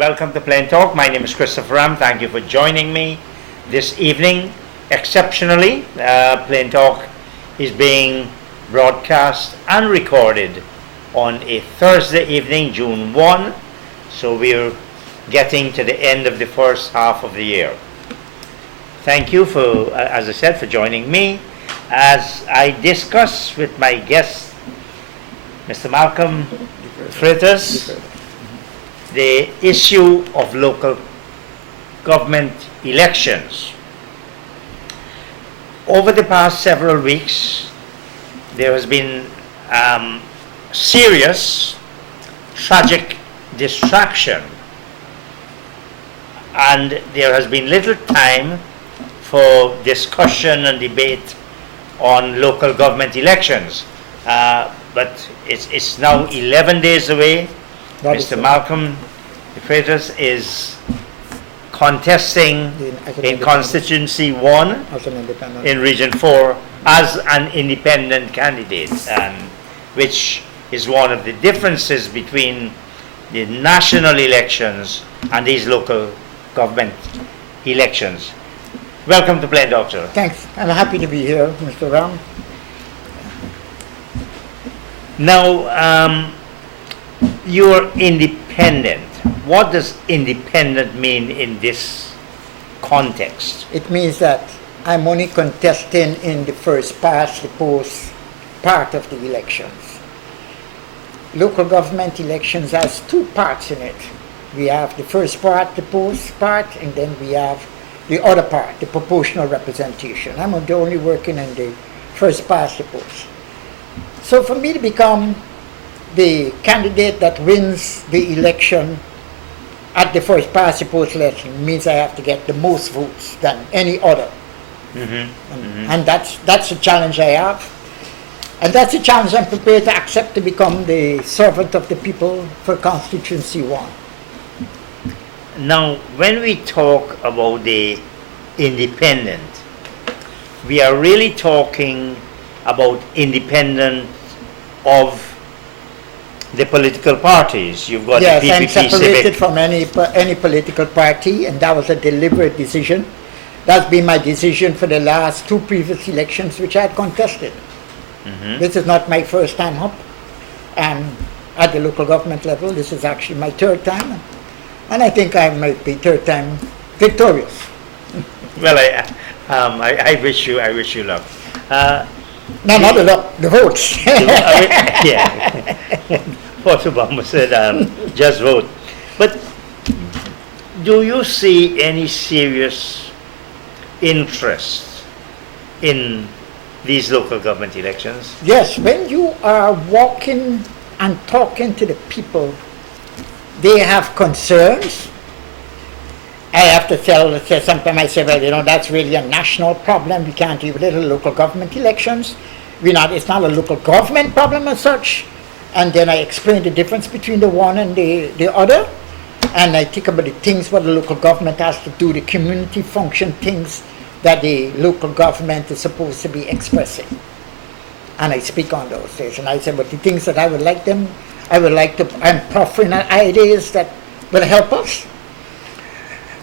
welcome to Plain Talk. My name is Christopher Ram. Thank you for joining me this evening. Exceptionally, Plain Talk is being broadcast and recorded on a Thursday evening, June 1. So we're getting to the end of the first half of the year. Thank you for, as I said, for joining me as I discuss with my guest, Mr. Malcolm Freitas, the issue of local government elections. Over the past several weeks, there has been serious, tragic distraction, and there has been little time for discussion and debate on local government elections. But it's now 11 days away. Mr. Malcolm Freitas is contesting in Constituency 1 in Region 4 as an independent candidate, which is one of the differences between the national elections and these local government elections. Welcome to Plain Doctor. Thanks. I'm happy to be here, Mr. Ram. Now, you're independent. What does independent mean in this context? It means that I'm only contesting in the first past the post part of the elections. Local government elections has two parts in it. We have the first part, the post part, and then we have the other part, the proportional representation. I'm only working in the first past the post. So for me to become the candidate that wins the election at the first past the post election means I have to get the most votes than any other. And that's a challenge I have. And that's a challenge I'm prepared to accept, to become the servant of the people for Constituency 1. Now, when we talk about the independent, we are really talking about independent of the political parties. You've got yes, the PPP I'm separated Civic. from any political party, and that was a deliberate decision. That's been my decision for the last two previous elections which I had contested. This is not my first time up at the local government level. This is actually my third time, and I think I might be third time victorious. Well, I wish you luck. No, not the luck, the votes. Yeah. What Obama said, just vote. But do you see any serious interest in these local government elections? Yes, when you are walking and talking to the people, they have concerns. I have to say sometimes I say, well, that's really a national problem. We can't deal with little local government elections. It's not a local government problem as such. And then I explain the difference between the one and the other. And I think about the things what the local government has to do, the community function things that the local government is supposed to be expressing. And I speak on those things. And I say, but the things that I'm proffering ideas that will help us.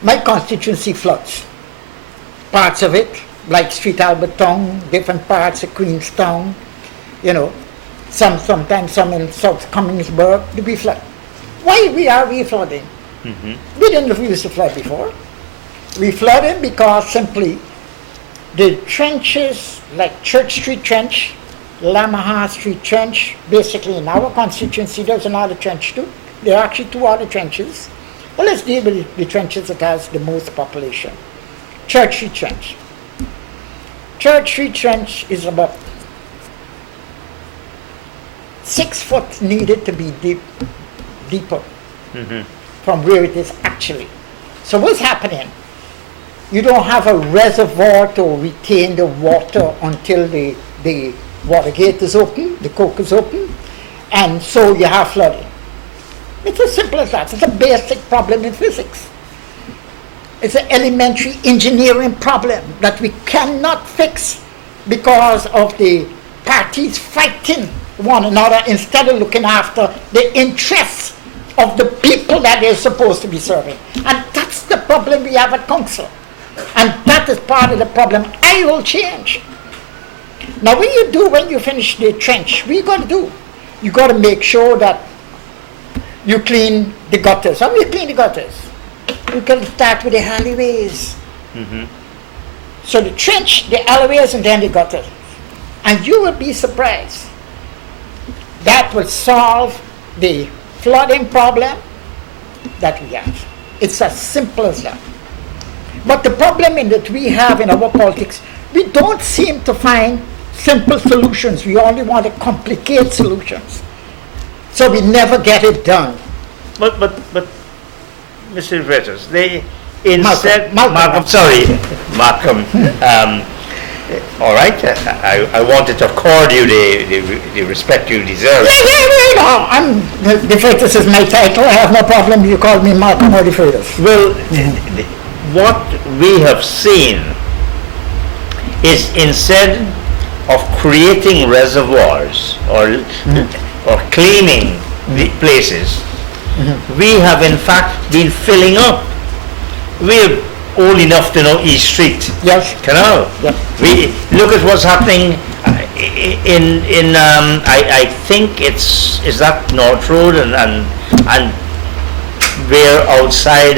My constituency floods. Parts of it, like Street Albert Town, different parts of Queenstown, sometimes some in South Cummingsburg, to be flooded. Why are we flooding? We didn't used to flood before. We flooded because simply the trenches, like Church Street Trench, Lamaha Street Trench, basically in our constituency, there's another trench too. There are actually two other trenches. Well, let's deal with the trenches that has the most population. Church Street Trench. Church Street Trench is about 6 foot needed to be deeper from where it is actually. So what's happening? You don't have a reservoir to retain the water until the water gate is open, the coke is open, and so you have flooding. It's as simple as that. It's a basic problem in physics. It's an elementary engineering problem that we cannot fix because of the parties fighting one another instead of looking after the interests of the people that they're supposed to be serving. And that's the problem we have at council. And that is part of the problem I will change. Now when you finish the trench, what you got to do? You got to make sure that you clean the gutters. How do you clean the gutters? You can start with the alleyways. So the trench, the alleyways, and then the gutters. And you will be surprised. That will solve the flooding problem that we have. It's as simple as that. But the problem in that we have in our politics, we don't seem to find simple solutions. We only want to complicate solutions. So we never get it done. But, Mr. Freitas, they instead, Malcolm. Malcolm, all right, I wanted to accord you the respect you deserve. No, the Freitas is my title. I have no problem. You call me Malcolm or the Freitas. Well, what we have seen is instead of creating reservoirs or cleaning the places, we have in fact been filling up. We're old enough to know East Street Yes. Canal. Yes. We look at what's happening in I think is that North Road and we're outside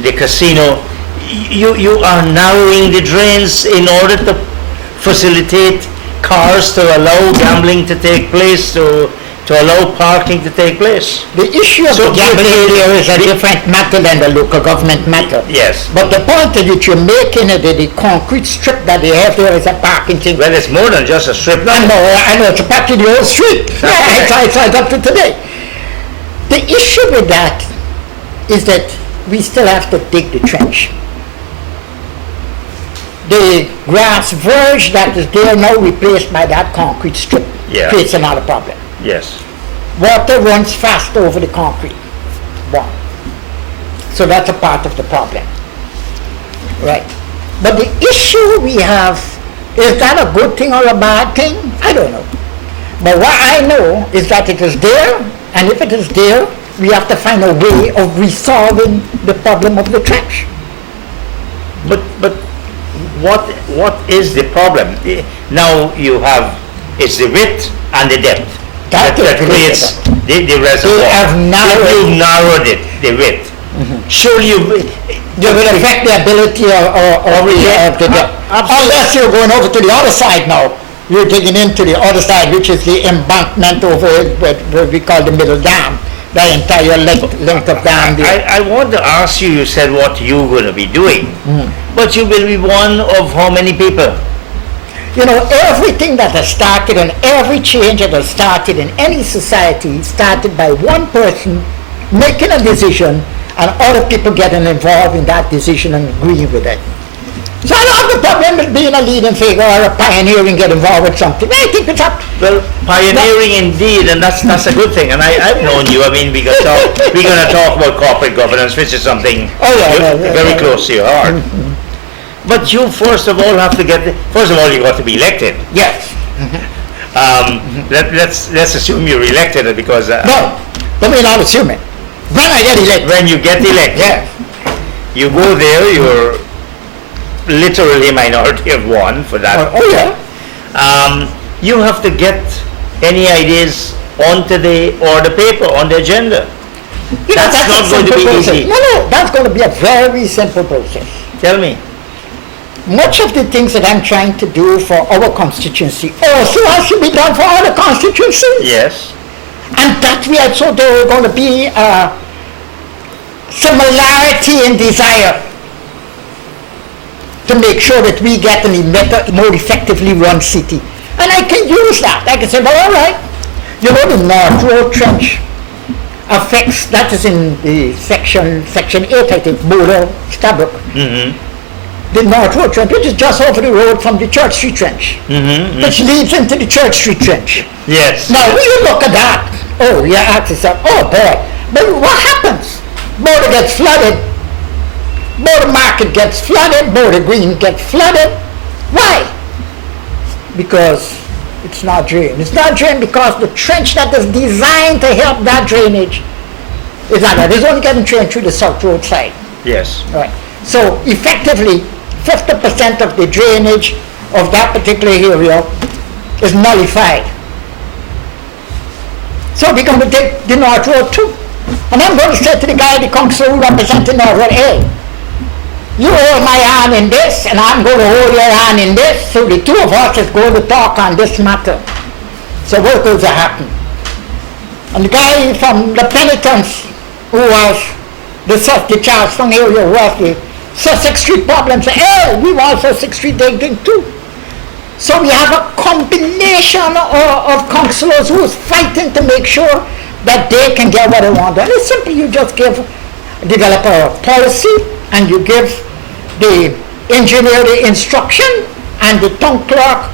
the casino. You are narrowing the drains in order to facilitate cars, to allow gambling to take place, to allow parking to take place. The issue of So the gambling area is a different matter than the local government matter. Yes. But the point that you're making is that the concrete strip that they have there is a parking thing. Well, it's more than just a strip now. I know, it's a part of the whole street. It's up to today. The issue with that is that we still have to dig the trench. The grass verge that is there now replaced by that concrete strip creates another problem. Yes. Water runs fast over the concrete. One. So that's a part of the problem. Right. But the issue we have, is that a good thing or a bad thing? I don't know. But what I know is that it is there, and if it is there, we have to find a way of resolving the problem of the trench. But what is the problem? Now you have, it's the width and the depth that creates the reservoir. They have narrowed If you narrowed it, the width. Surely They will affect the ability of the depth. Unless you're going over to the other side now. You're digging into the other side, which is the embankment over what we call the middle dam. The entire length of dam. I want to ask you, you said what you're going to be doing. But you will be one of how many people? You know, everything that has started and every change that has started in any society started by one person making a decision and other people getting involved in that decision and agreeing with it. So I don't have the problem with being a leading figure or a pioneer and get involved with something. I think it's up. Well, pioneering indeed, and that's a good thing. And I've known you. I mean, we're going to talk about corporate governance, which is something very close to your heart. But you first of all have to you got to be elected. Yes. Let's assume you're elected because No, let me not assume it. When I get elected. when you get elected, Yeah. you go there. You're literally a minority of one for that. Oh yeah. You have to get any ideas onto the paper, on the agenda. You know, That's a not going to simple be process. easy. No, that's going to be a very simple process. Tell me. Much of the things that I'm trying to do for our constituency also has to be done for other constituencies. Yes. And that we also there are going to be a similarity in desire to make sure that we get a better, more effectively run city. And I can use that. I can say, well, all right, you know, the North Road Trench affects, that is in the section 8, I think, Border, Stabrook. The North Road Trench, which is just over the road from the Church Street Trench, which leads into the Church Street Trench. Yes. Now, when you look at that, you ask yourself, oh boy, but what happens? Border gets flooded, Border Market gets flooded, Border Green gets flooded. Why? Because it's not drained. It's not drained because the trench that is designed to help that drainage It's not that. It's only getting drained through the South Road side. Yes. Right. So effectively, 50% of the drainage of that particular area is nullified. So we're going to take the North Road too. And I'm going to say to the guy, the council representing North Road, hey, you hold my hand in this, and I'm going to hold your hand in this, so the two of us is going to talk on this matter. So what's going to happen? And the guy from the penitence, who was the Charleston area, was the Sussex Street problem, said, hey, we want Sussex Street digging too. So we have a combination of councillors who is fighting to make sure that they can get what they want. And it's simply you just give developer a policy, and you give the engineer the instruction, and the town clerk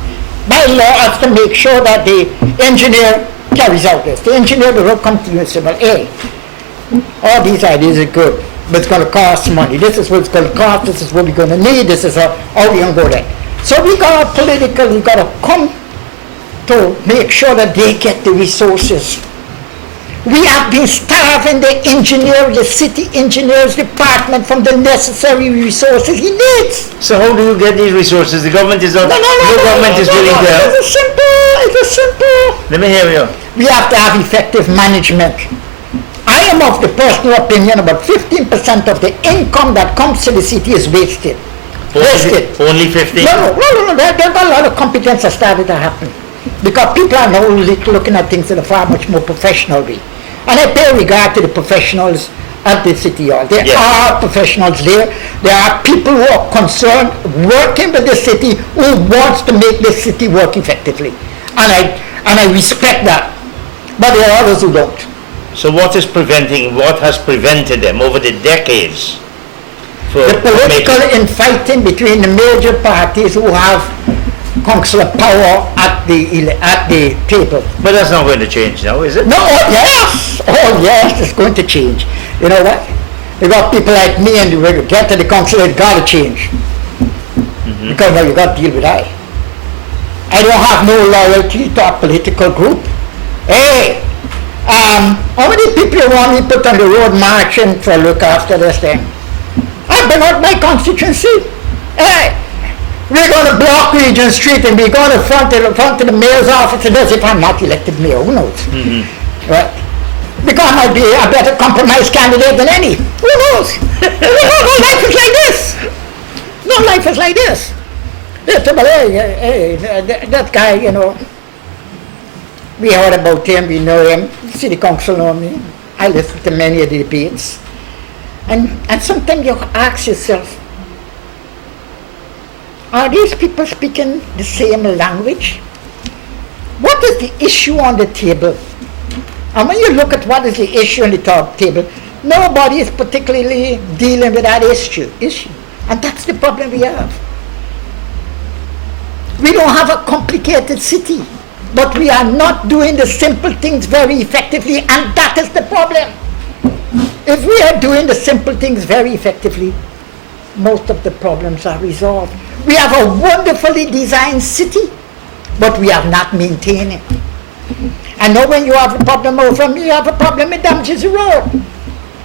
by law has to make sure that the engineer carries out this. The engineer will come to you and say, well, hey, all these ideas are good, but it's going to cost money. This is what it's going to cost, this is what we're going to need, this is how we're going to go there. So we got to politically got to come to make sure that they get the resources. We have been starving the city engineers department from the necessary resources he needs. So how do you get these resources? The government is not. No, Government is willing to help. It's simple. Let me hear you. We have to have effective management. I am of the personal opinion about 15% of the income that comes to the city is wasted. Only 15? No. There's a lot of competence has started to happen. Because people are now looking at things in a far much more professional way. And I pay regard to the professionals at the city hall. There are professionals there. There are people who are concerned, working with the city, who wants to make the city work effectively. And I respect that. But there are others who don't. So what has prevented them over the decades? The political infighting between the major parties who have council power at the table. But that's not going to change now, is it? No, yes, it's going to change. You know what? You got people like me, and when you get to the council, it's got to change. Because now you got to deal with I don't have no loyalty to a political group. Hey, how many people you want me put on the road marching for look after this thing? I've been out my constituency. Hey, we're going to block Regent Street, and we're going to front of the mayor's office, and as if I'm not elected mayor, who knows? Right? Because I might be a better compromise candidate than any. Who knows? No life is like this. No life is like this. They say, well, hey, that guy, you know, we heard about him, we know him, city council know me. I listen to many of the debates. And sometimes you ask yourself, are these people speaking the same language? What is the issue on the table? And when you look at what is the issue on the top table, nobody is particularly dealing with that issue. And that's the problem we have. We don't have a complicated city, but we are not doing the simple things very effectively, and that is the problem. If we are doing the simple things very effectively, most of the problems are resolved. We have a wonderfully designed city, but we have not maintained it. And now when you have a problem over me, you have a problem with damages the road.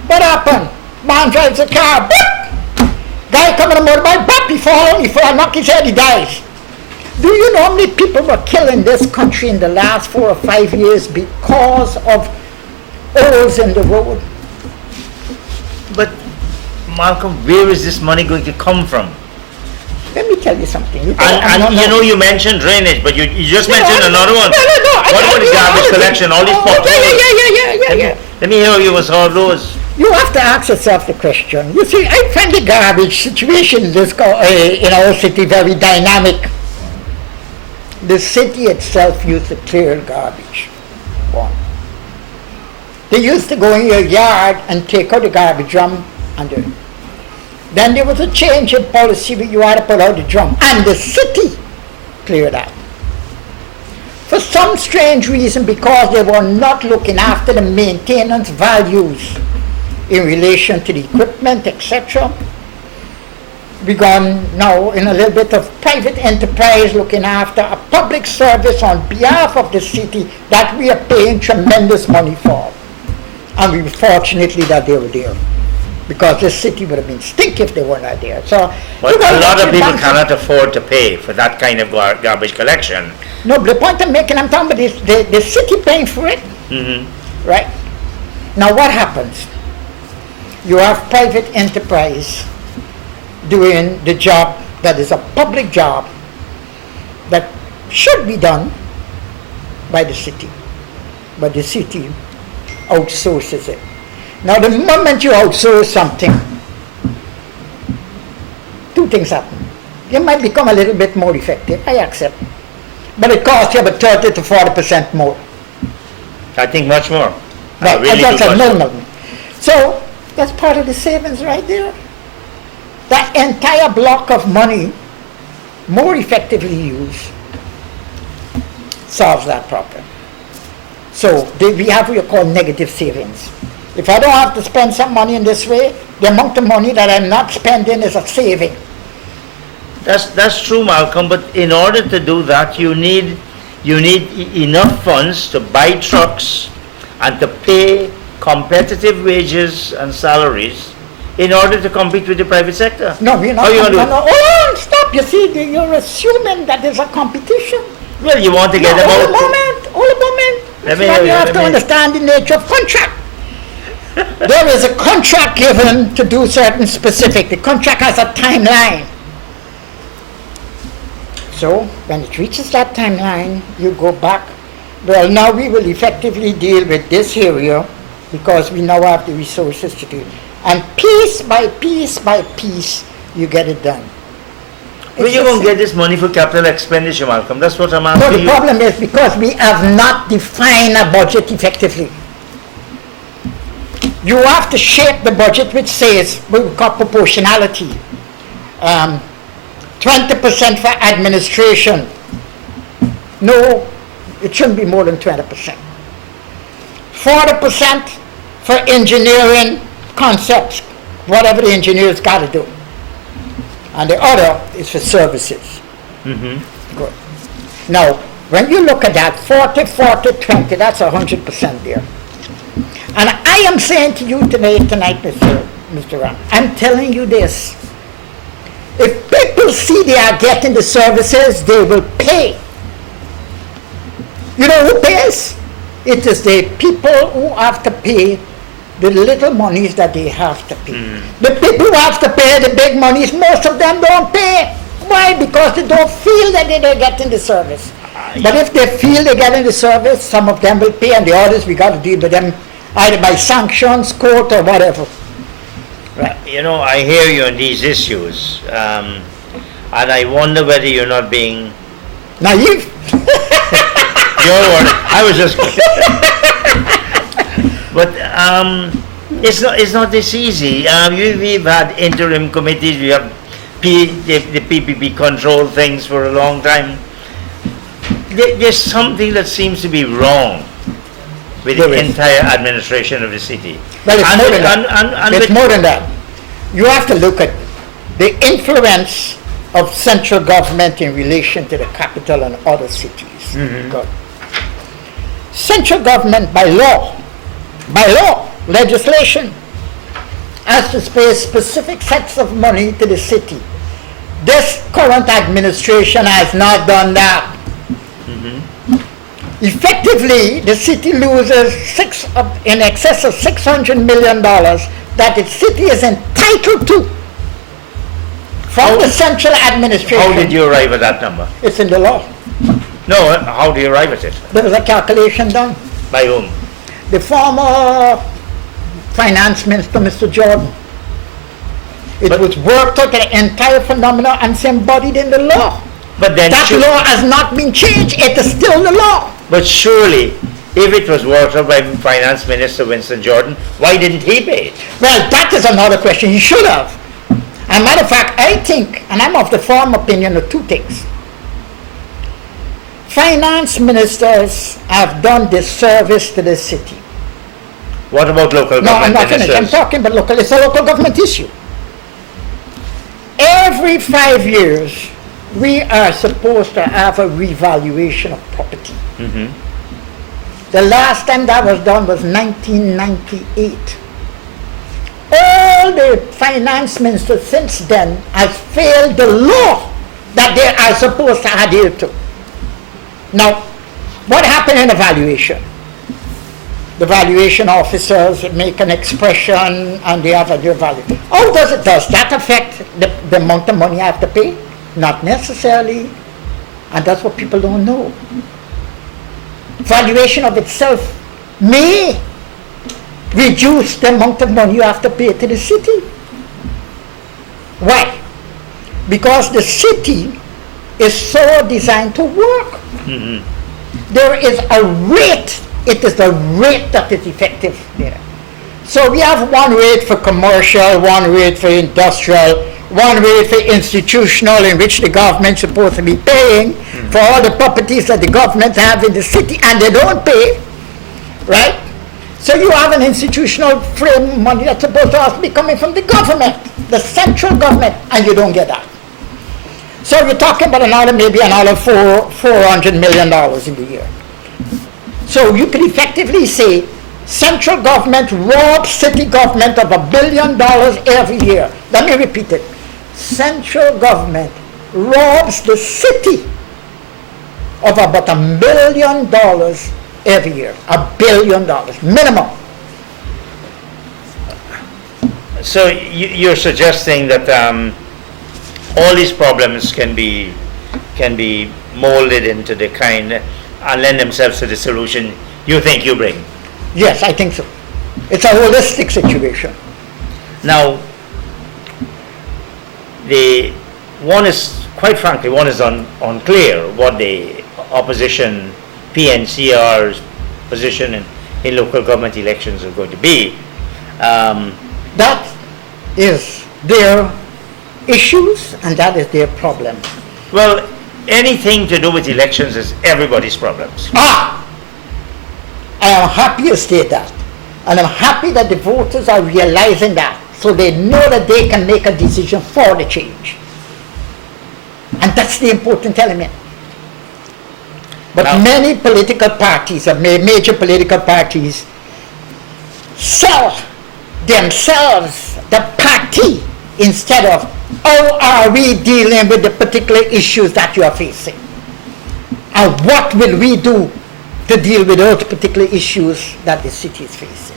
What happened? Man drives a car, boop! Guy coming on a motorbike, boop! He fall, knock his head, he dies. Do you know how many people were killed in this country in the last 4 or 5 years because of holes in the road? But Malcolm, where is this money going to come from? Let me tell you something. You mentioned drainage, but you just mentioned another one. No. What about the garbage collection, all these potholes? Yeah. Let me hear you was all those. You have to ask yourself the question. You see, I find the garbage situation in our city very dynamic. The city itself used to clear garbage. One. They used to go in your yard and take out the garbage drum and do it. Then there was a change in policy where you had to put out the drum, and the city cleared out. For some strange reason, because they were not looking after the maintenance values in relation to the equipment, etc., we gone now in a little bit of private enterprise looking after a public service on behalf of the city that we are paying tremendous money for. And we were fortunately that they were there. Because this city would have been stink if they were not there. So, But you gotta a lot watch of your people back. cannot afford to pay for that kind of garbage collection. No, but the point I'm making, I'm talking about this, the city paying for it, right? Now what happens? You have private enterprise doing the job that is a public job that should be done by the city, but the city outsources it. Now the moment you outsource something, two things happen. You might become a little bit more effective, I accept, but it costs you about 30 to 40% more. I think much more. Right, really I just do said much more. normal. So that's part of the savings right there. That entire block of money, more effectively used, solves that problem. So we have what you call negative savings. If I don't have to spend some money in this way, the amount of money that I'm not spending is a saving. That's true, Malcolm, but in order to do that, you need enough funds to buy trucks and to pay competitive wages and salaries in order to compete with the private sector. No, we're not. How you gonna do it? Oh, stop! You see, you're assuming that there's a competition. Well, you want to No, get them hold a out. moment, hold a moment. Let me That's why hear you you, have let to me- understand the nature of contract. There is a contract given to do certain specific. The contract has a timeline. So when it reaches that timeline, you go back. Well, now we will effectively deal with this area because we now have the resources to do it. And piece by piece by piece, you get it done. Where It's you just- going to get this money for capital expenditure, Malcolm? That's what I'm No, asking the you. problem is because we have not defined a budget effectively. You have to shape the budget which says, we call proportionality. 20% for administration. No, it shouldn't be more than 20%. 40% for engineering concepts, whatever the engineers got to do. And the other is for services. Good. Now, when you look at that, 40, 40, 20, that's 100% there. And I am saying to you tonight, Mr. Ram, I'm telling you this. If people see they are getting the services, they will pay. You know who pays? It is the people who have to pay the little monies that they have to pay. The people who have to pay the big monies, most of them don't pay. Why? Because they don't feel that they're getting the service. But if they feel they're getting the service, some of them will pay, and the others, we got to deal with them either by sanctions, court, or whatever. Right. You know, I hear you on these issues, and I wonder whether you're not being Naive. your word. I was just, but it's not this easy. We've had interim committees. We have the PPP control things for a long time. There's something that seems to be wrong with There the is. entire administration of the city. Well, it's And more with- than that. and It's with- more than that. You have to look at the influence of central government in relation to the capital and other cities. Good. Central government by law, legislation, has to pay specific sets of money to the city. This current administration has not done that. Effectively, the city loses in excess of $600 million that the city is entitled to from the central administration. How did you arrive at that number? It's in the law. No, how do you arrive at it? There was a calculation done. By whom? The former finance minister, Mr. Jordan. It But- was worked out, the entire phenomena, and it's embodied in the law. But then, That law has not been changed. It is still the law. but surely, if it was worked out by Finance Minister Winston Jordan, why didn't he pay it? Well, that is another question. He should have. As a matter of fact, I think, and I'm of the firm opinion of two things. Finance ministers have done disservice to the city. What about local No, I'm government not finished. I'm ministers? talking about local. It's a local government issue. Every 5 years, we are supposed to have a revaluation of property. The last time that was done was 1998. All the finance ministers since then has failed the law that they are supposed to adhere to. Now, what happened in the valuation? The valuation officers make an expression and they have a new value. How does that affect the amount of money I have to pay? Not necessarily. And that's what people don't know. Valuation of itself may reduce the amount of money you have to pay to the city. Why? Because the city is so designed to work. There is a rate. It is the rate that is effective there. So we have one rate for commercial, one rate for industrial, one rate for institutional, in which the government is supposed to be paying for all the properties that the government have in the city, and they don't pay, right? So you have an institutional frame money that's supposed to be coming from the government, the central government, and you don't get that. So you're talking about maybe another $400 million in the year. So you could effectively say central government robs city government of $1 billion every year. Let me repeat it. Central government robs the city of about $1 billion every year. $1 billion minimum. So you're suggesting that all these problems can be molded into the kind and lend themselves to the solution you think you bring? Yes, I think so. It's a holistic situation. Now, quite frankly, one is unclear what the opposition PNCR's position in local government elections are going to be. That is their issues and that is their problem. Well, anything to do with elections is everybody's problems. I am happy to state that. And I'm happy that the voters are realizing that, so they know that they can make a decision for the change. And that's the important element. But Now, many political parties, major political parties, sell themselves the party instead of how are we dealing with the particular issues that you are facing, and what will we do to deal with those particular issues that the city is facing.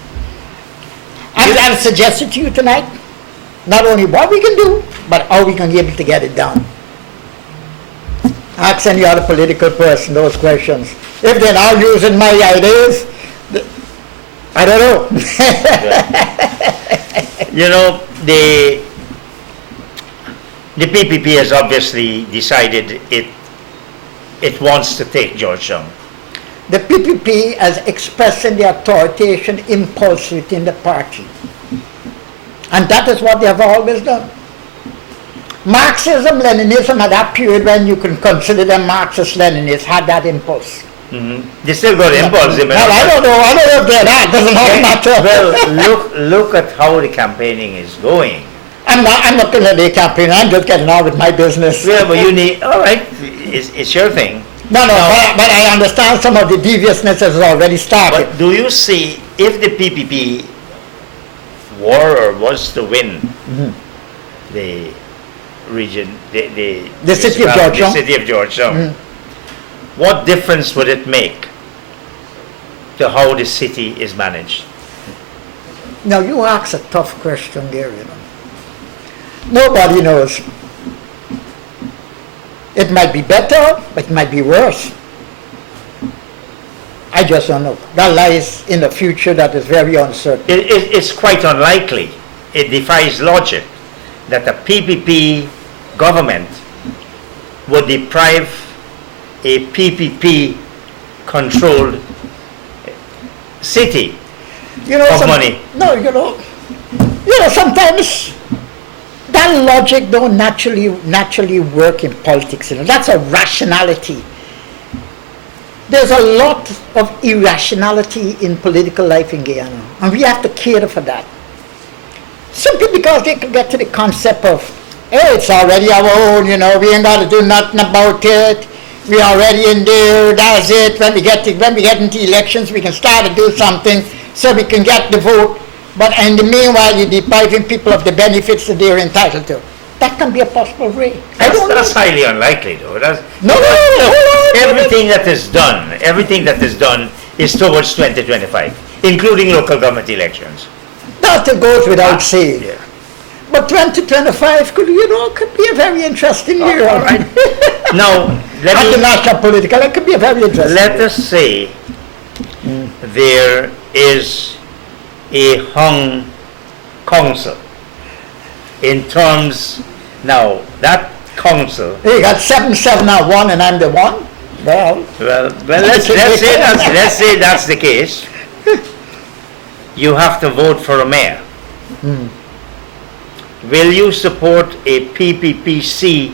I've suggested to you tonight not only what we can do, but how we can be able to get it done. Ask any other political person those questions. If they're not using my ideas, I don't know. You know, the PPP has obviously decided it wants to take Georgetown. The PPP has expressing the authoritarian impulse within the party. And that is what they have always done. Marxism, Leninism, at that period when you can consider them Marxist, Leninists, had that impulse. They still got impulse. Well, I don't know if they're that, doesn't matter. Well, look at how the campaigning is going. I'm not going to the campaign, I'm just getting on with my business. Yeah, but you need, all right, it's your thing. No, but I understand some of the deviousness has already started. But do you see, if the PPP were or was to win the region, The city of Georgetown? The city of Georgetown, what difference would it make to how the city is managed? Now you ask a tough question there, you know. Nobody knows. It might be better, it might be worse. I just don't know. That lies in the future that is very uncertain. It's quite unlikely. It defies logic that a PPP government would deprive a PPP controlled city of money. No, you know, sometimes that logic don't naturally work in politics. You know, that's a rationality. There's a lot of irrationality in political life in Guyana, and we have to cater for that. Simply because they can get to the concept of, hey, it's already our own, you know, we ain't got to do nothing about it. we are already in there, that's it. When we get into elections, we can start to do something so we can get the vote. But in the meanwhile, you're depriving people of the benefits that they're entitled to. That can be a possible way. That's highly unlikely, though. No. Everything that is done is towards 2025, including local government elections. That goes without saying. Yeah. But 2025 could be a very interesting year. All right. Now, At the national political, it could be a very interesting let year. us say there is a hung council in terms. Now, that council. You got 7-1 and I'm the one. Well, Let's say that's the case. You have to vote for a mayor. Will you support a PPPC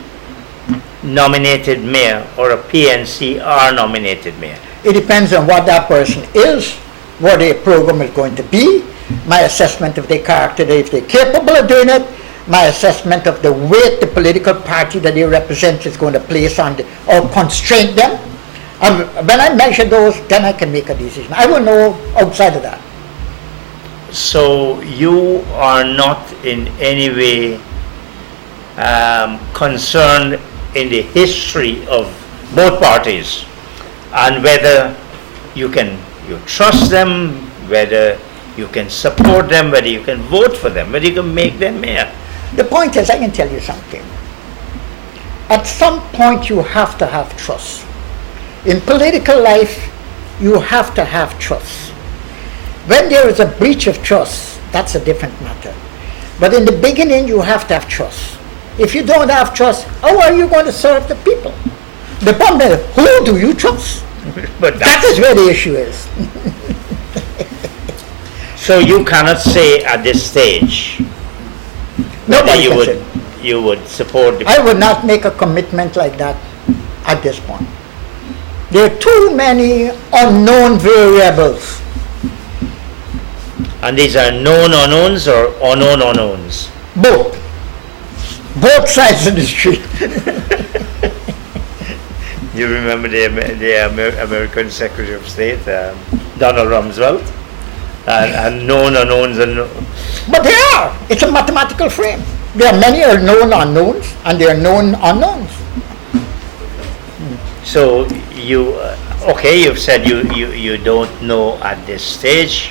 nominated mayor or a PNCR nominated mayor? it depends on what that person is, what their program is going to be, my assessment of their character, if they're capable of doing it, my assessment of the weight the political party that they represent is going to place on or constrain them. When I measure those, then I can make a decision. I will know outside of that. So you are not in any way concerned in the history of both parties and whether you trust them, whether you can support them, whether you can vote for them, whether you can make them mayor. The point is, I can tell you something. At some point, you have to have trust. In political life, you have to have trust. When there is a breach of trust, that's a different matter. But in the beginning, you have to have trust. If you don't have trust, how are you going to serve the people? The problem is, who do you trust? But That is where the issue is. so you cannot say at this stage whether Nobody you can would say. you would support the I would not make a commitment like that at this point. There are too many unknown variables. and these are known unknowns or unknown unknowns. Both. Both sides of the street. You remember the American Secretary of State, Donald Rumsfeld, and known unknowns and But they are. It's a mathematical frame. There are many known unknowns and there are known unknowns. so you okay. You've said you don't know at this stage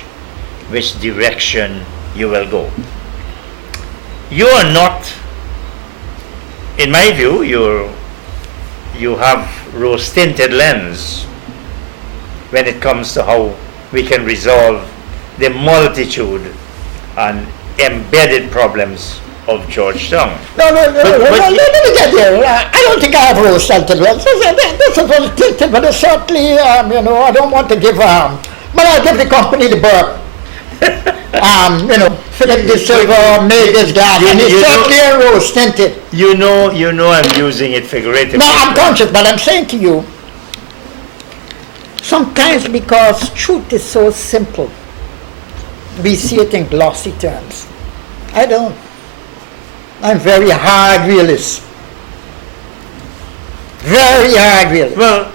which direction you will go. You are not, in my view, you have rose-tinted lens when it comes to how we can resolve the multitude and embedded problems of Georgetown. No, But- let me get there. I don't think I have rose tinted ones. This is rose tinted, but it's certainly, I don't want to give, but I'll give the company the burp. Philip De Silva made this glass, and it's you know- certainly a rose tinted. You know I'm using it figuratively. No, I'm conscious, but I'm saying to you, sometimes because truth is so simple, we see it in glossy terms. I don't. I'm very hard realist. Very hard realist. Well,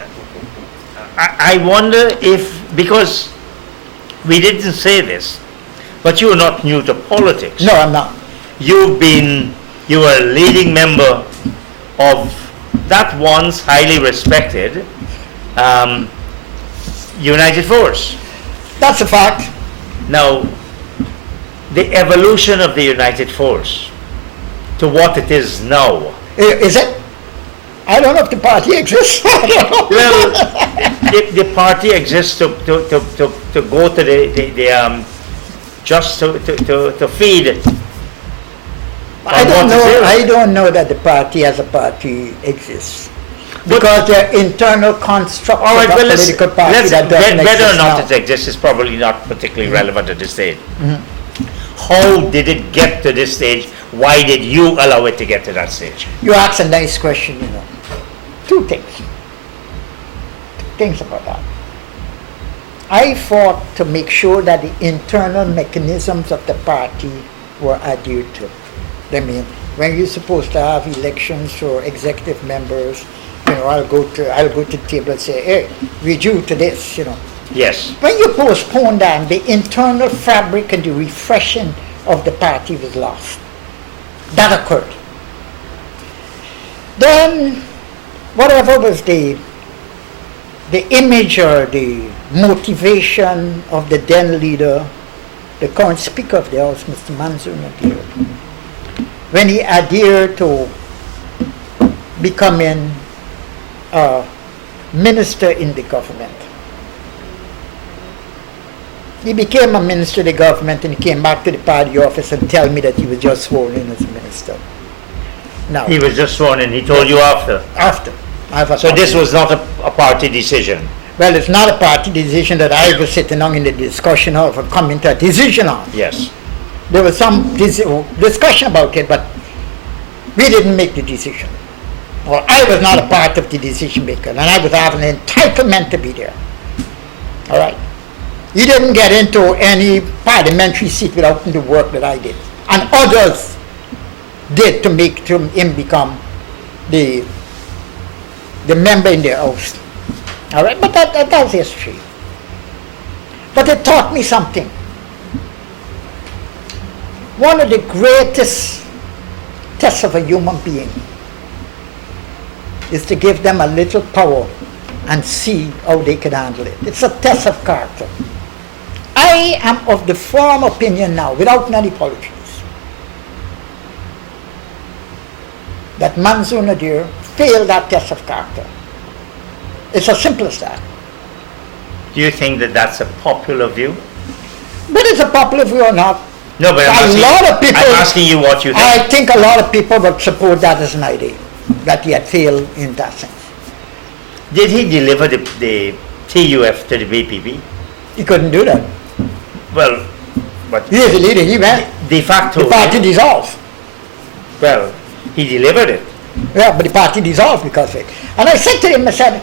I wonder if, because we didn't say this, but you are not new to politics. No, I'm not. You are a leading member of that once highly respected United Force. That's a fact. Now, the evolution of the United Force to what it is now. Is it? I don't know if the party exists. I don't know. Well, the party exists to go to the just to feed it. I don't know that the party as a party exists. Because there are internal constructs All right, of a well, political party that doesn't whether or exist not now. it exists is probably not particularly relevant at this stage. How did it get to this stage? Why did you allow it to get to that stage? You ask a nice question, Two things. About that. I fought to make sure that the internal mechanisms of the party were adhered to. I mean, when you're supposed to have elections for executive members, I'll go to the table and say, hey, we're due to this, Yes. When you postpone that, the internal fabric and the refreshing of the party was lost. That occurred. Then, whatever was the image or the motivation of the then leader, the current Speaker of the House, Mr. Mansour Nadir, when he adhered to becoming a minister in the government. He became a minister of the government and he came back to the party office and tell me that he was just sworn in as a minister. Now, He was just sworn in. He told you after. after. So this was not a party decision. Well, it's not a party decision that I was sitting on in the discussion of or coming to a decision on. Yes. There was some discussion about it, but we didn't make the decision. Or I was not a part of the decision maker, and I was having an entitlement to be there. All right. He didn't get into any parliamentary seat without the work that I did. And others did to make him become the member in the House. All right, but that's history. But it taught me something. One of the greatest tests of a human being is to give them a little power and see how they can handle it. It's a test of character. I am of the firm opinion now, without any apologies, that Mansour Nadir failed that test of character. It's as simple as that. Do you think that that's a popular view? But it's a popular view or not. No, but A lot of people- I'm asking you what you think. I think a lot of people would support that as an idea, that he had failed in that sense. Did he deliver the TUF to the BPP? He couldn't do that. Well, but He is a leader, he went. de facto, The party dissolved. well, he delivered it. Yeah, but the party dissolved because of it. And I said to him, I said,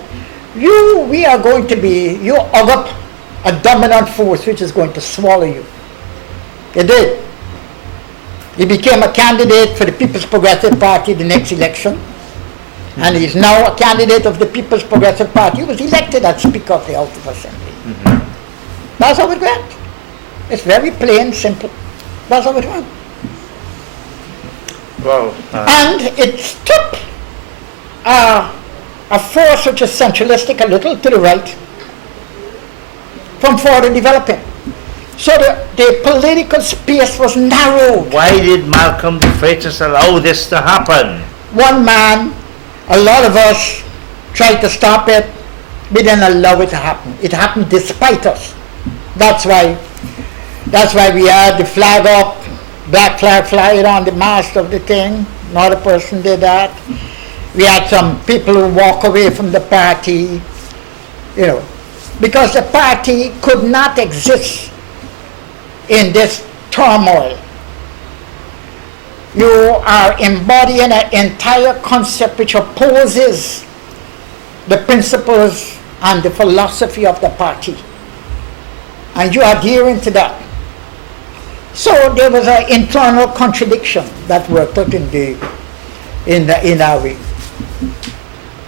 you hug up a dominant force which is going to swallow you. He did. He became a candidate for the People's Progressive Party the next election. And he's now a candidate of the People's Progressive Party. He was elected as Speaker of the House of Assembly. That's how it went. It's very plain, simple. That's how it went. Well, And it took a force which is centralistic a little to the right from further developing. So the political space was narrowed. why did Malcolm the Freitas allow this to happen? One man, a lot of us tried to stop it. We didn't allow it to happen. It happened despite us. That's why we had the flag up, black flag flying on the mast of the thing. Another person did that. We had some people who walk away from the party, because the party could not exist in this turmoil. You are embodying an entire concept which opposes the principles and the philosophy of the party. And you are adhering to that. So there was an internal contradiction that worked out in our way.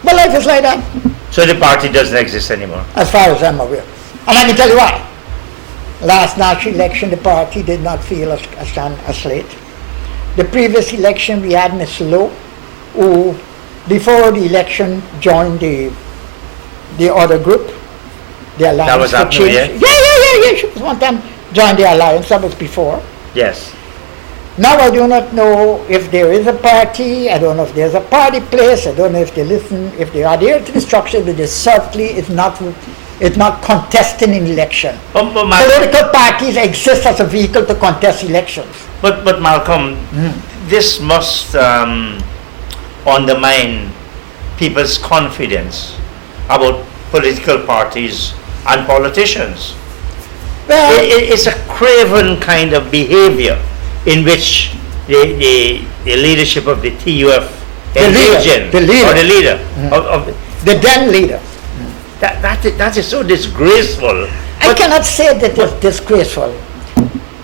But life is like that, So the party doesn't exist anymore. as far as I'm aware. And I can tell you why. Last national election, the party did not feel a slate. The previous election, we had Ms. Lowe, who before the election joined the other group, the Alliance That was for after, Change. yeah? Yeah. She was one time joined the Alliance. That was before. Yes. Now I do not know if there is a party. I don't know if there's a party place. I don't know if they listen, if they adhere to the structure, but they certainly is not contesting an election. But Political parties exist as a vehicle to contest elections. But Malcolm, this must undermine people's confidence about political parties and politicians. Well, It's a craven kind of behavior in which the leadership of the TUF The leader, engage in, the leader. or the leader of the then leader. that is so disgraceful. I cannot say that it's disgraceful.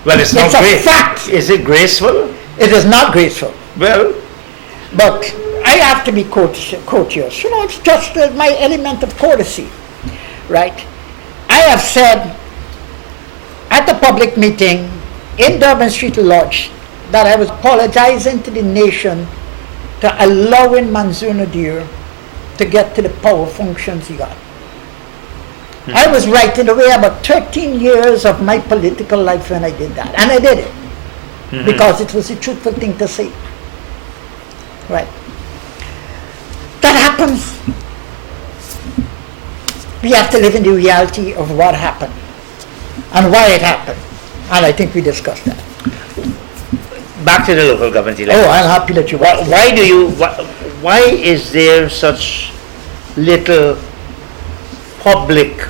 Well, it's not It's a great. fact. Is it graceful? It is not graceful. Well, But I have to be courteous. You know, it's just my element of courtesy, right? I have said at the public meeting in Durban Street Lodge that I was apologizing to the nation to allowing Mansour Nadir to get to the power functions he got. I was right in the way about 13 years of my political life when I did that. And I did it. Because it was a truthful thing to say. Right. That happens. We have to live in the reality of what happened and why it happened. And I think we discussed that. Back to the local government election. Oh, I'm happy that you Why is there such little public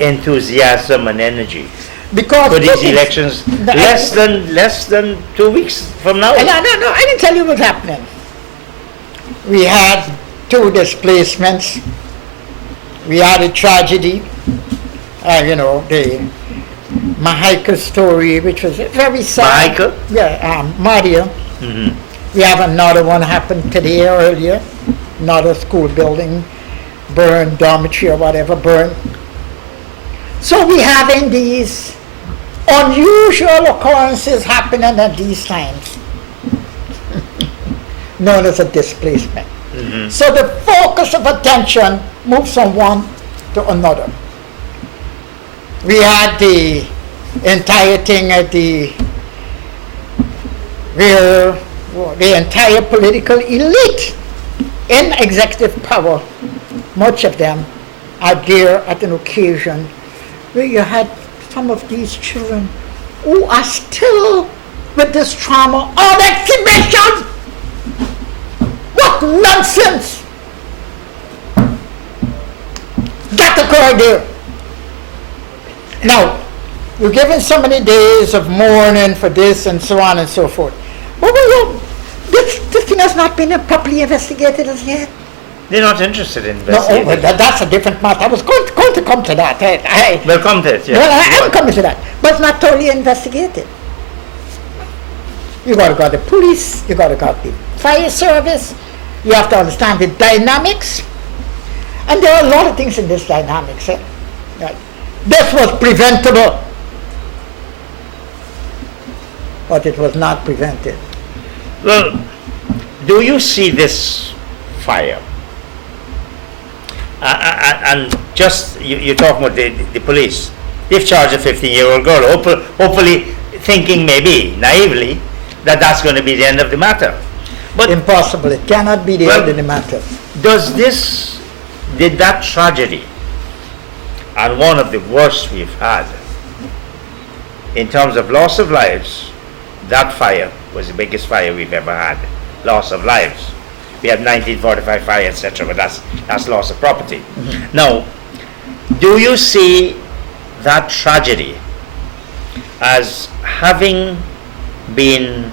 enthusiasm and energy because for these look, elections less than 2 weeks from now? No, I didn't tell you what's happening. We had 2 displacements. We had a tragedy. The Mahaika story, which was very sad. Mahaika? Yeah, Madia. We have another one happened today or earlier. Another school building burned, dormitory or whatever burned. So we having these unusual occurrences happening at these times, known as a displacement. So the focus of attention moves from one to another. We had the entire thing at where the entire political elite in executive power, much of them are there at an occasion where you had some of these children who are still with this trauma on exhibition. What nonsense! That occurred there. Now, you're given so many days of mourning for this and so on and so forth. But this thing has not been properly investigated as yet. They're not interested in No, investigating. that's a different matter. I was going to come to that. We'll come to it, yeah. Well, I'm coming to that. But it's not totally investigated. You got to go to the police, you got to go to the fire service, you have to understand the dynamics. And there are a lot of things in this dynamics. Right. This was preventable. But it was not prevented. Well, do you see this fire? And just, you're talking about the police. They've charged a 15-year-old girl, hopefully thinking maybe, naively, that that's going to be the end of the matter. But Impossible. It cannot be the end of the matter. Did that tragedy, and one of the worst we've had, in terms of loss of lives, that fire was the biggest fire we've ever had. Loss of lives. We had 1945 fire, etc., but that's loss of property. Now, do you see that tragedy as having been,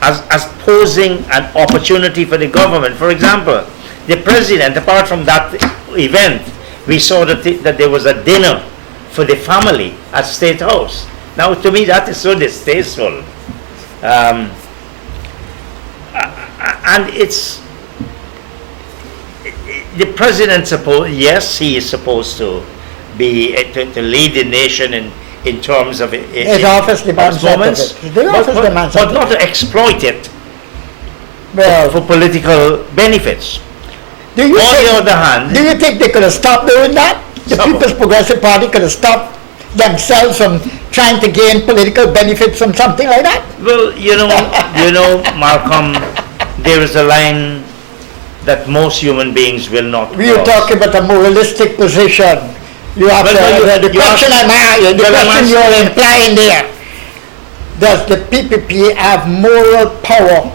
as posing an opportunity for the government? For example, the president, apart from that event, we saw that there was a dinner for the family at State House. Now, to me, that is so distasteful. And it's the president yes, he is supposed to be to lead the nation in terms of His office demands performance, that of it. The office demands but that not of to exploit it Well, for political benefits. do you On think, the other hand, do you think they could have stopped doing that? The No. People's Progressive Party could have stopped themselves from trying to gain political benefits from something like that? well, you know, Malcolm, there is a line that most human beings will not We are cross. talking about a moralistic position. You have Well, the you question ask- the well, I'm question you're implying there. Does the PPP have moral power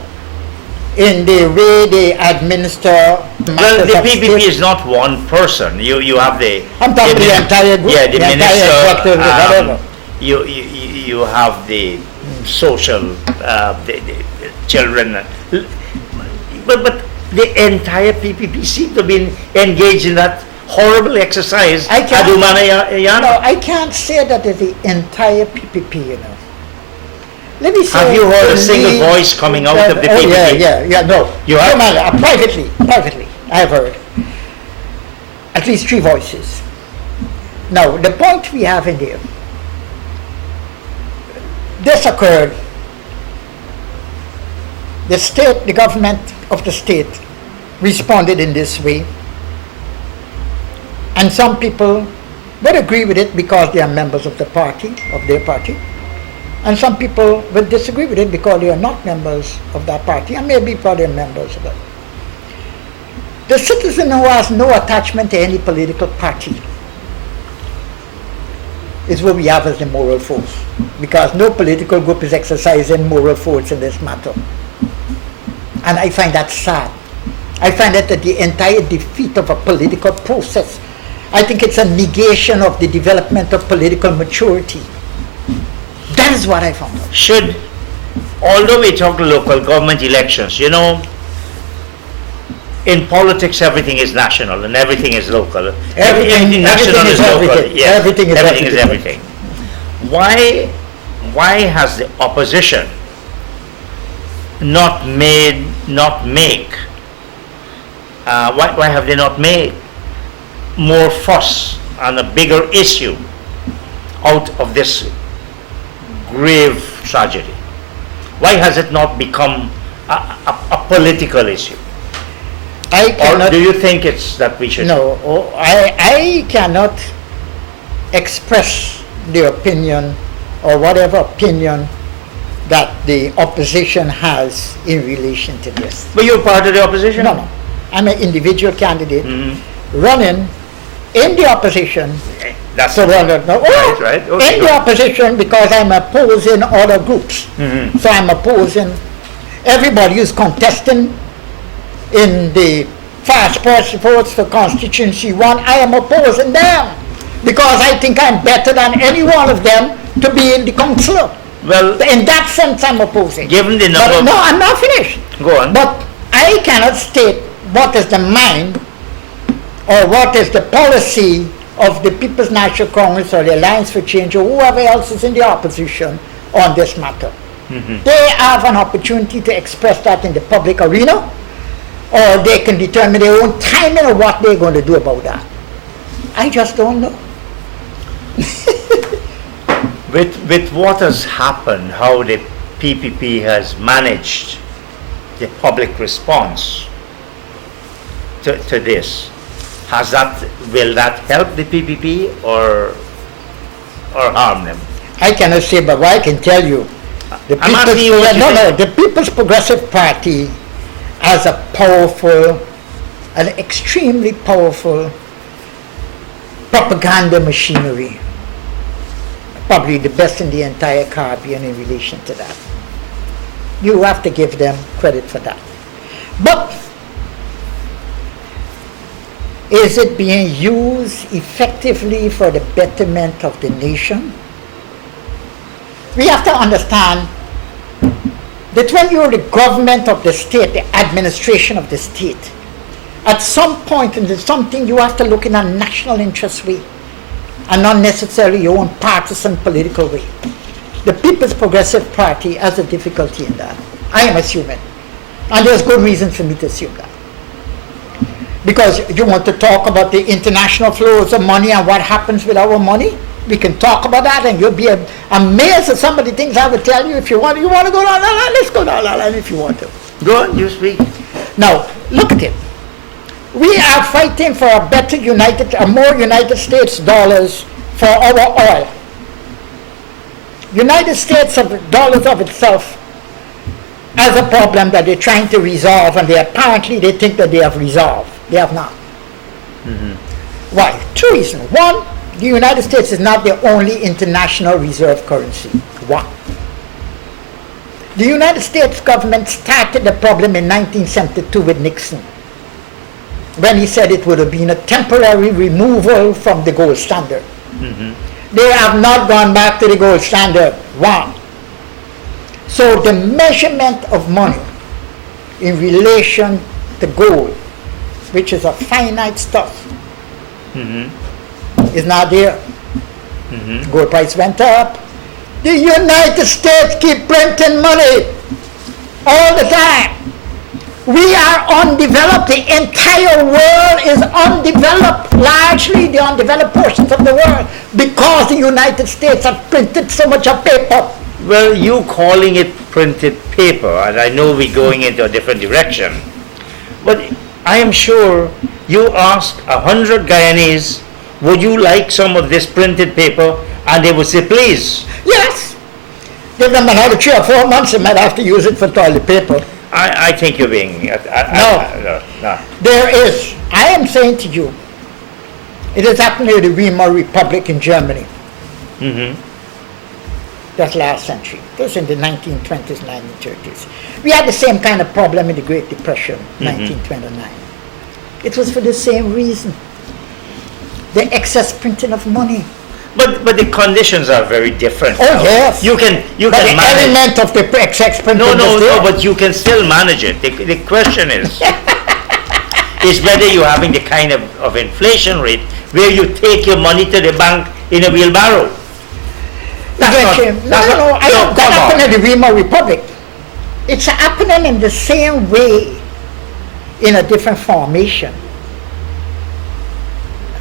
in the way they administer Well, matters the of PPP state? is not one person. You have the. I'm talking the entire group, Yeah, the the entire minister. executive, whatever. You have the social, the children. But the entire PPP seem to be engaged in that horrible exercise. I can't- Adumanayana. No, I can't say that it's the entire PPP, let me say. Have you heard a the single lead- voice coming out of the Oh, PPP? yeah, no. You have? No matter, privately, I have heard. At least 3 voices. Now, the point we have in there, this occurred, the government of the state responded in this way, and some people would agree with it because they are members of the party, of their party, and some people would disagree with it because they are not members of that party, and maybe because they are members of it. The citizen who has no attachment to any political party is what we have as the moral force, because no political group is exercising moral force in this matter. And I find that sad. I find that the entire defeat of a political process, I think it's a negation of the development of political maturity. That is what I found out. Should, although we talk local government elections, you know, in politics everything is national and everything is local. Everything national is local. everything. Yes. Everything is everything. Why has the opposition not make why have they not made more fuss and a bigger issue out of this grave tragedy? Why has it not become a political issue? I Or cannot, do you think it's that we should? no, I cannot express the opinion or whatever opinion that the opposition has in relation to this. But you're part of the opposition? No. I'm an individual candidate Mhm. running in the opposition. That's So, well, no, right. Okay, in go the on. opposition because I'm opposing other groups. Mhm. So I'm opposing everybody who's contesting in the fast pass votes for constituency 1. I am opposing them because I think I'm better than any one of them to be in the council. Well, In that sense, I'm opposing. given the number But of... no, I'm not finished. Go on. But I cannot state what is the mind or what is the policy of the People's National Congress or the Alliance for Change or whoever else is in the opposition on this matter. They have an opportunity to express that in the public arena, or they can determine their own timing of what they're going to do about that. I just don't know. With what has happened, how the PPP has managed the public response to this, will that help the PPP or harm them? I cannot say, but what I can tell you, I'm asking you what you think. the People's Progressive Party has a powerful, an extremely powerful propaganda machinery, probably the best in the entire Caribbean in relation to that. You have to give them credit for that. But is it being used effectively for the betterment of the nation? We have to understand that when you're the government of the state, the administration of the state, at some point in something you have to look in a national interest way and not necessarily your own partisan political way. The People's Progressive Party has a difficulty in that. I am assuming. And there's good reason for me to assume that. Because you want to talk about the international flows of money and what happens with our money, we can talk about that and you'll be amazed at some of the things I would tell you. If you want to go down that line, let's go down that line if you want to. Go on, you speak. Now, look at it. We are fighting for a more United States dollars for our oil. United States dollars of itself has a problem that they're trying to resolve, and they think that they have resolved. They have not. Why? 2 reasons. One, the United States is not the only international reserve currency. One. The United States government started the problem in 1972 with Nixon, when he said it would have been a temporary removal from the gold standard. They have not gone back to the gold standard. One. So the measurement of money in relation to gold, which is a finite stuff, is not there. Gold price went up, The United States keep printing money all the time. We are undeveloped. The entire world is undeveloped, largely the undeveloped portions of the world, because the United States have printed so much of paper. Well, you calling it printed paper, and I know we're going into a different direction, but I am sure you ask 100 Guyanese, would you like some of this printed paper? And they would say, please. Yes. Give them another 3 or 4 months, they might have to use it for toilet paper. I think you're being... No. There is, I am saying to you, it has happened in the Weimar Republic in Germany. Mm-hmm. That's last century. This in the 1920s, 1930s. We had the same kind of problem in the Great Depression, 1929. It was for the same reason. The excess printing of money. But the conditions are very different. Oh, now. yes. You can But the manage. element of the excess printing No, is there. but you can still manage it. The question is whether you're having the kind of inflation rate where you take your money to the bank in a wheelbarrow. That happened in the Weimar Republic. It's happening in the same way in a different formation.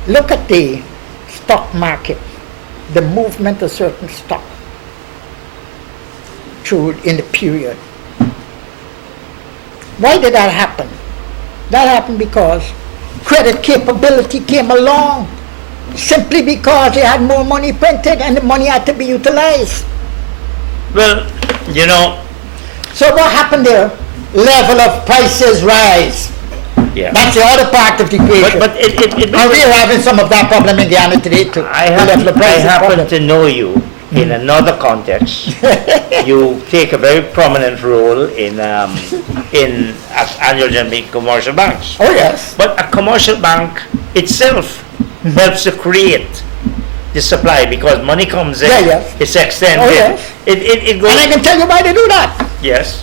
Look at the stock market, the movement of certain stock through in the period. Why did that happen? That happened because credit capability came along, simply because they had more money printed and the money had to be utilized. Well, you know, So what happened there? Level of prices rise. yeah. That's the other part of the equation. But it And we're having some of that problem in Guyana today too. I The level of happen prices problem. to know you in another context. You take a very prominent role in as annual general meeting commercial banks. Oh yes. But a commercial bank itself helps to create the supply because money comes in, Yeah, yes. it's extended. Oh, yes. It goes. And I can tell you why they do that. Yes.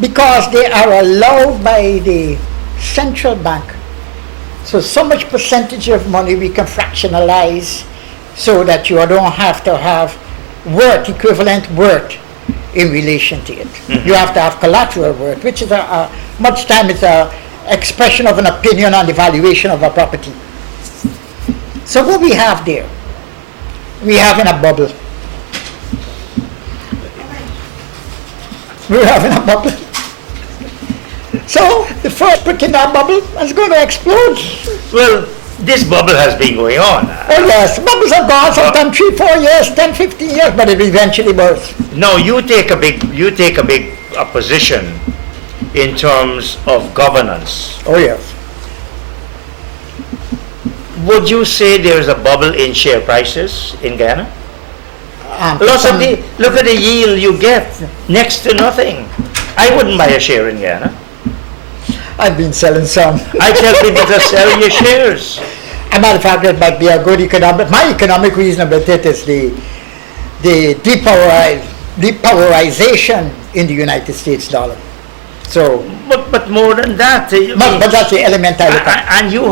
Because they are allowed by the central bank. So much percentage of money we can fractionalize so that you don't have to have equivalent worth in relation to it. You have to have collateral worth, which is much time it's a expression of an opinion on the valuation of a property. So what we have there, we have in a bubble. We're having a bubble. So the first brick in that bubble is going to explode. Well, this bubble has been going on. Oh yes, bubbles have gone sometimes 3, 4 years, 10, 15 years, but it eventually bursts. No, you take a big position in terms of governance. Oh yes. Would you say there is a bubble in share prices in Guyana? Look at the yield you get, next to nothing. I wouldn't buy a share in Guyana. I've been selling some. I tell people to sell your shares. As a matter of fact, that might be a good economic. My economic reason about it is the depowerization in the United States dollar. So, But more than that, but that's the element I look at. and you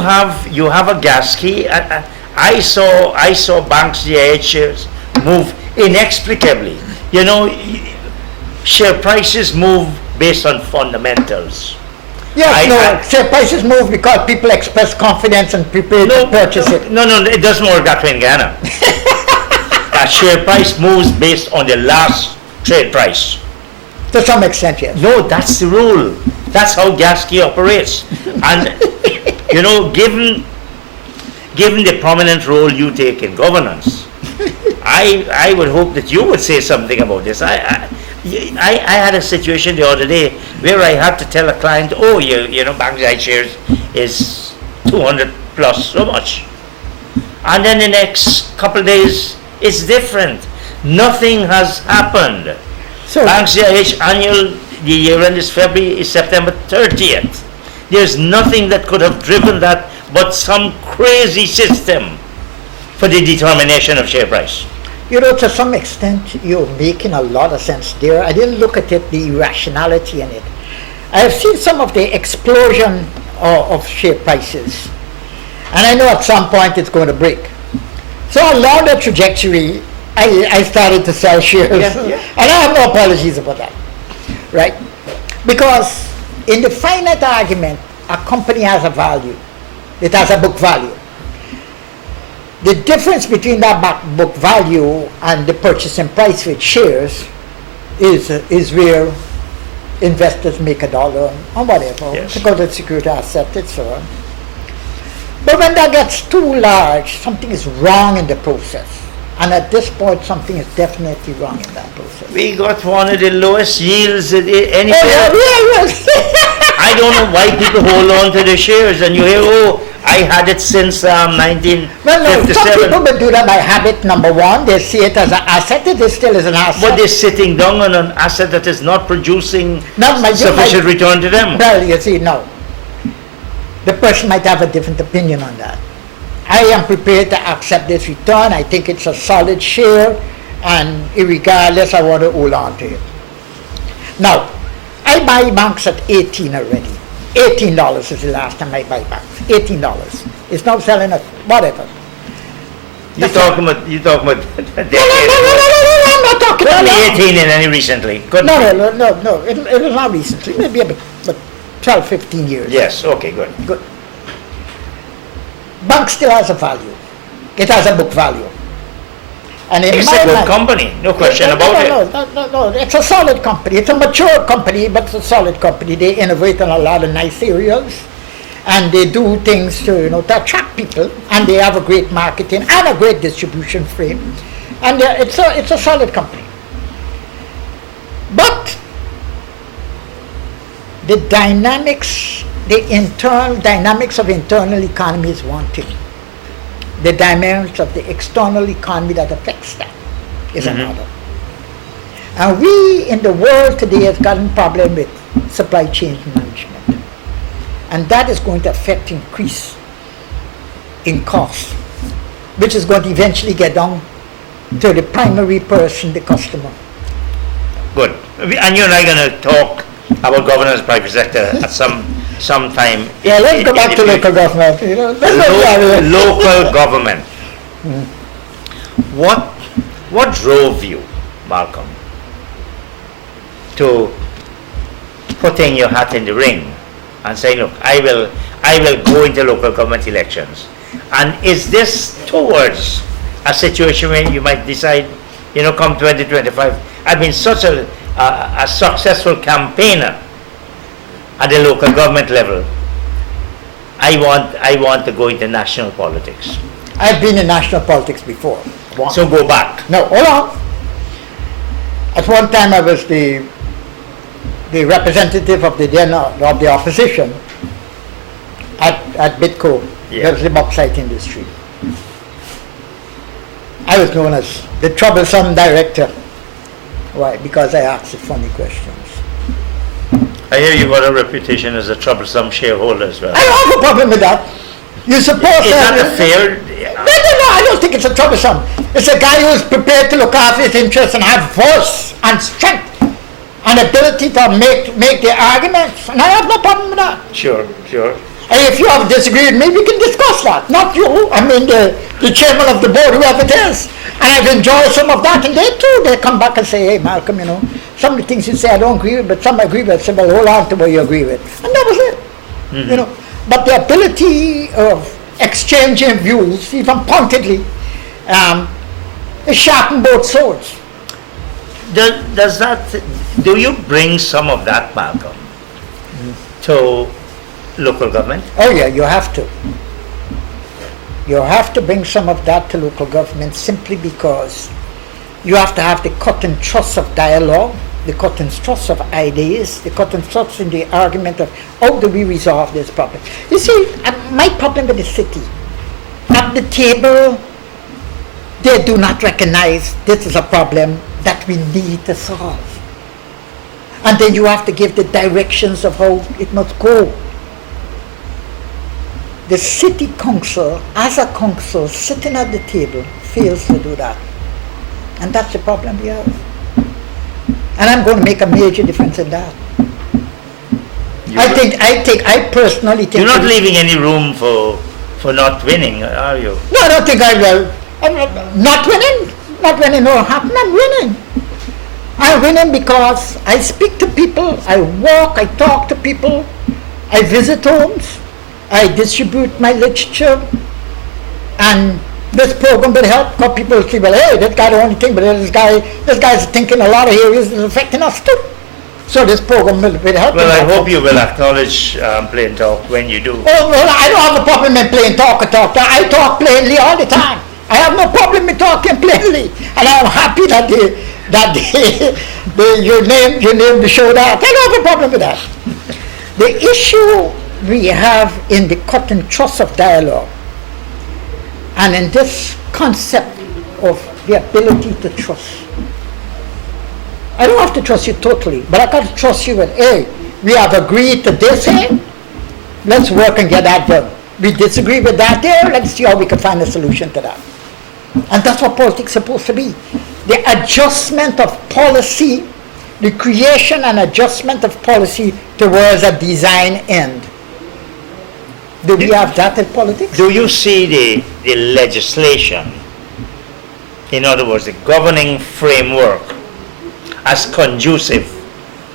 have a gas key. I saw banks GIH shares move inexplicably. You know, share prices move based on fundamentals. Yes, share prices move because people express confidence and prepare to purchase it. No, it doesn't work that way in Ghana. A share price moves based on the last trade price. To some extent, yes. No, that's the rule. That's how Gasky operates. And, you know, given the prominent role you take in governance, I would hope that you would say something about this. I had a situation the other day where I had to tell a client, oh, you know, Bangladesh shares is 200 plus so much. And then the next couple of days, it's different. Nothing has happened. So, Bangladesh annual, the year end is September 30th. There's nothing that could have driven that but some crazy system for the determination of share price. you know, to some extent, you're making a lot of sense there. I didn't look at it, the irrationality in it. I have seen some of the explosion of share prices, and I know at some point it's going to break. So along the trajectory, I started to sell shares. Yeah, yeah. And I have no apologies about that. Right? Because in the finite argument, a company has a value. It has a book value. The difference between that book value and the purchasing price with shares is where investors make a dollar or whatever, Yes. because it's security asset and so on. But when that gets too large, something is wrong in the process. And at this point, something is definitely wrong in that process. We got one of the lowest yields anywhere. Oh, yeah. I don't know why people hold on to the shares, and you hear, oh, I had it since Well, no, 1957. some people will do that by habit, number one. They see it as an asset. It still is an asset. But they're sitting down on an asset that is not producing sufficient return to them. Well, you see, no. The person might have a different opinion on that. I am prepared to accept this return. I think it's a solid share, and regardless, I want to hold on to it. Now, I buy banks at 18 already. $18 is the last time I buy banks. $18. It's not selling at whatever. You're talking about No, I'm not talking Only about 18 in any recently. Good. No. It was not recently. Maybe about 12, 15 years. Yes, okay, good. Good. Bank still has a value. It has a book value. And in It's my a good mind- company, no question about it. No, it's a solid company. It's a mature company, but it's a solid company. They innovate in a lot of nice areas, and they do things to to attract people, and they have a great marketing and a great distribution frame, and it's a solid company. But the internal dynamics of internal economy is one thing. The dynamics of the external economy that affects that is another. And we in the world today have gotten problem with supply chain management. And that is going to increase in cost, which is going to eventually get down to the primary person, the customer. Good. And you and I are going to talk about governance private sector at some time. Yeah, let's go back to local government. Local government. What drove you, Malcolm, to putting your hat in the ring and saying, look, I will go into local government elections? And is this towards a situation where you might decide, come 2025, I've been such a successful campaigner at the local government level, I want to go into national politics. I've been in national politics before. So go back. No, hold on. At one time I was the representative of the opposition at BITCO. Yeah. That was the bauxite industry. I was known as the troublesome director. Why? Because I asked the funny questions. I hear you got a reputation as a troublesome shareholder as well. I don't have a problem with that. You suppose Is that a fair? No, I don't think it's a troublesome. It's a guy who's prepared to look after his interests and have voice and strength and ability to make the arguments. And I have no problem with that. Sure. And if you have disagreed with me, we can discuss that. Not you. I mean the chairman of the board, whoever it is. And I've enjoyed some of that. And they too, they come back and say, hey, Malcolm, some of the things you say I don't agree with, but some I agree with. I say, well, hold on to what you agree with. And that was it. Mm-hmm. But the ability of exchanging views, even pointedly, is sharpen both swords. Do you bring some of that, Malcolm, to local government? Oh yeah, you have to. You have to bring some of that to local government simply because you have to have the cut and thrust of dialogue, the cut and thrust of ideas, the cut and thrust in the argument of how do we resolve this problem. You see, my problem with the city, at the table, they do not recognize this is a problem that we need to solve. And then you have to give the directions of how it must go. The city council, as a council, sitting at the table, fails to do that. And that's the problem we have. And I'm going to make a major difference in that. I personally think... You're not leaving any room for not winning, are you? No, I don't think I will. I'm not winning? Not when it don't happen, I'm winning. I'm winning because I speak to people, I walk, I talk to people, I visit homes, I distribute my literature, and this program will help because people see, well, hey, this guy the only thing, but this guy's thinking a lot of areas is affecting us too. So this program will help. Well, I hope you will acknowledge Plain Talk when you do. Oh, well, I don't have a problem in plain talk or talk. I talk plainly all the time. I have no problem in talking plainly, and I'm happy that you named the show that. I don't have a problem with that. The issue we have in the cut and thrust of dialogue, and in this concept of the ability to trust. I don't have to trust you totally, but I got to trust you with, hey, we have agreed to this here, let's work and get that done. We disagree with that there, let's see how we can find a solution to that. And that's what politics is supposed to be. The adjustment of policy, the creation and adjustment of policy towards a design end. Do we have that in politics? Do you see the legislation, in other words, the governing framework, as conducive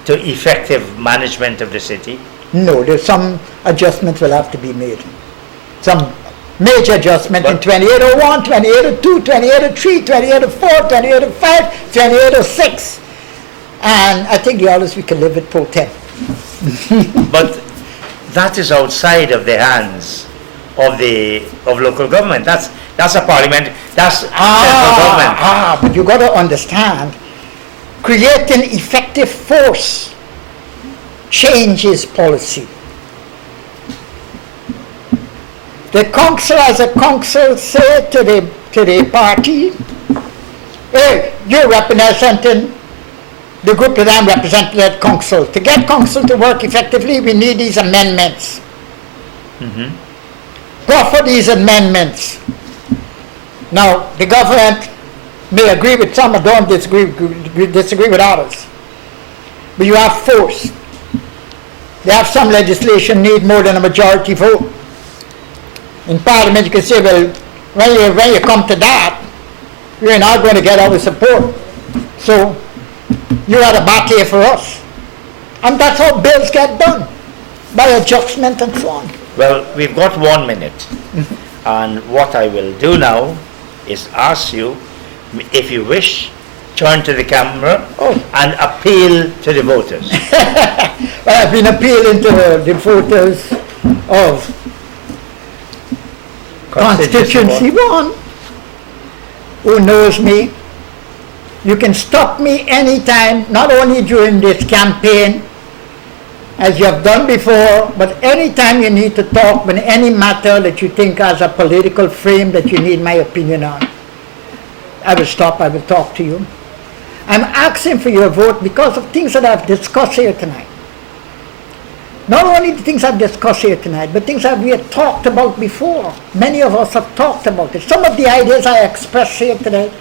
to effective management of the city? No, there's some adjustments will have to be made. Some major adjustment in 2801, 2802, 2803, 2804, 2805, 2806. And I think the others we can live with pro tem. But that is outside of the hands of local government. That's a parliament. That's central government. But you got to understand, creating effective force changes policy. The council, as a council, say to the party, hey, you're representing the group that I'm representing at council. To get council to work effectively, we need these amendments. Go for these amendments. Now, the government may agree with some or don't disagree with others. But you have force. They have some legislation need more than a majority vote. In Parliament, you can say, well, when you come to that, you're not going to get our support. So, you are the battle for us. And that's how bills get done, by adjustment and so on. Well, we've got 1 minute. And what I will do now is ask you, if you wish, turn to the camera and appeal to the voters. Well, I've been appealing to the voters of Constituency 1, who knows me. You can stop me anytime, not only during this campaign, as you have done before, but anytime you need to talk on any matter that you think has a political frame that you need my opinion on. I will stop, I will talk to you. I'm asking for your vote because of things that I've discussed here tonight. Not only the things I've discussed here tonight, but things that we have talked about before. Many of us have talked about it. Some of the ideas I expressed here today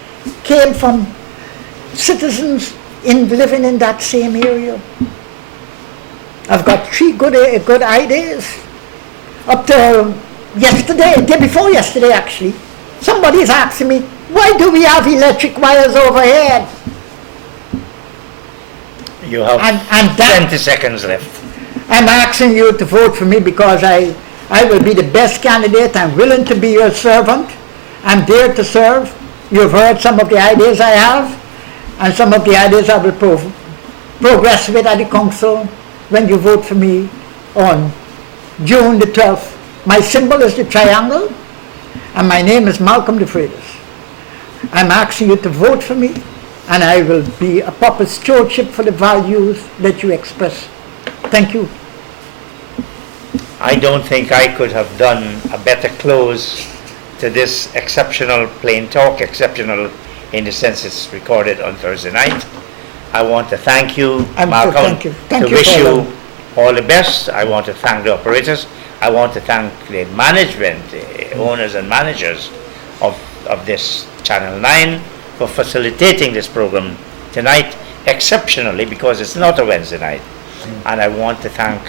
came from citizens living in that same area. I've got 3 good ideas. Up to yesterday, day before yesterday actually, somebody's asking me, why do we have electric wires overhead? You have 20 seconds left. I'm asking you to vote for me because I will be the best candidate. I'm willing to be your servant. I'm there to serve. You've heard some of the ideas I have, and some of the ideas I will progress with at the council when you vote for me on June the 12th. My symbol is the triangle, and my name is Malcolm de Freitas. I'm asking you to vote for me, and I will be a proper stewardship for the values that you express. Thank you. I don't think I could have done a better close to this exceptional Plain Talk, exceptional in the sense it's recorded on Thursday night. I want to thank you, Malcolm, thank you. Thank to you, wish Paul. you all the best. I want to thank the operators. I want to thank the management, the owners and managers of this Channel 9 for facilitating this program tonight exceptionally because it's not a Wednesday night. And I want to thank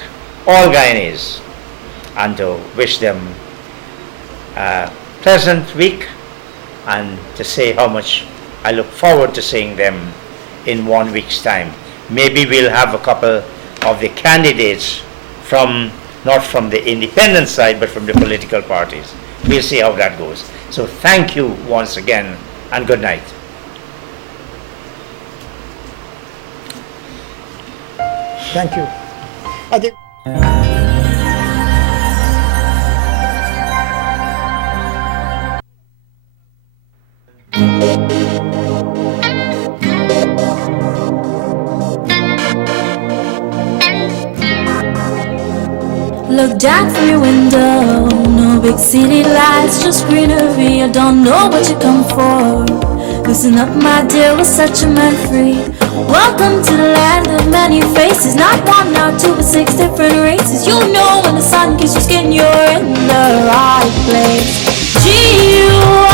all Guyanese and to wish them a pleasant week and to say how much I look forward to seeing them in 1 week's time. Maybe we'll have a couple of the candidates from, not from the independent side, but from the political parties. We'll see how that goes. So thank you once again, and good night. Thank you. I think Look down from your window, no big city lights, just greenery. I don't know what you come for. Listen up, my dear, we're such a man free. Welcome to the land of many faces, not one, not two, but 6 different races. You'll know when the sun kisses your skin, you're in the right place. G-U